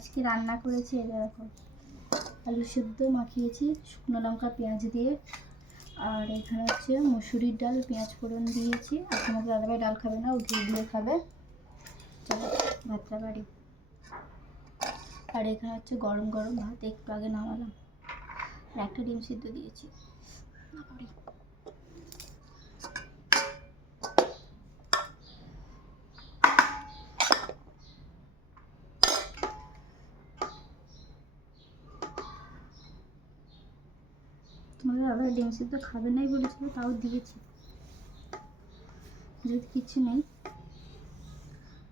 আজকে রান্না করেছি, এই দেখো আলু সেদ্ধ মাখিয়েছি শুকনো লঙ্কা পেঁয়াজ দিয়ে। আর এখানে হচ্ছে মুসুরির ডাল, পেঁয়াজ ফোড়ন দিয়েছি। আর তোমাকে দাদাভাই ডাল খাবে না, ও ঘি দিয়ে খাবে। চলো ভাতটা বাড়ি। আর এখানে হচ্ছে গরম গরম ভাত, একটু আগে নামালাম। আর একটা ডিম সিদ্ধ দিয়েছি। তোমাদের দাদা ডিম সিদ্ধ খাবে নাই বলেছিল, তাও দিয়েছি। যেহেতু কিছু নেই,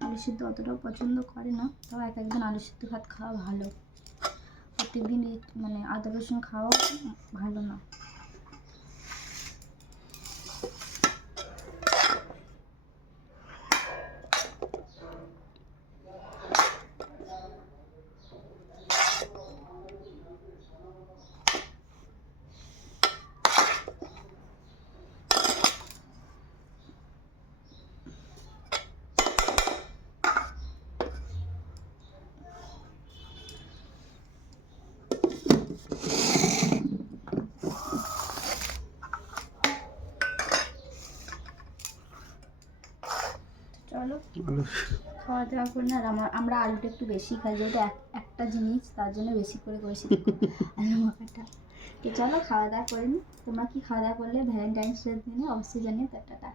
আলু সিদ্ধ অতটাও পছন্দ করে না, তাও এক একদিন আলু সিদ্ধ ভাত খাওয়া ভালো। প্রত্যেকদিন মানে আদা রসুন খাওয়া ভালো না। চলো খাওয়া দাওয়া করি। আর আমরা আলুটা একটু বেশি খাই, যেহেতু একটা জিনিস, তার জন্য বেশি করে করেছি আলু মাখাটা। তো চলো খাওয়া দাওয়া করে নি। তোমরা কি খাওয়া দাওয়া করলে ভ্যালেন্টাইন্স ডের দিনে অবশ্যই জানিয়ে। টাটা।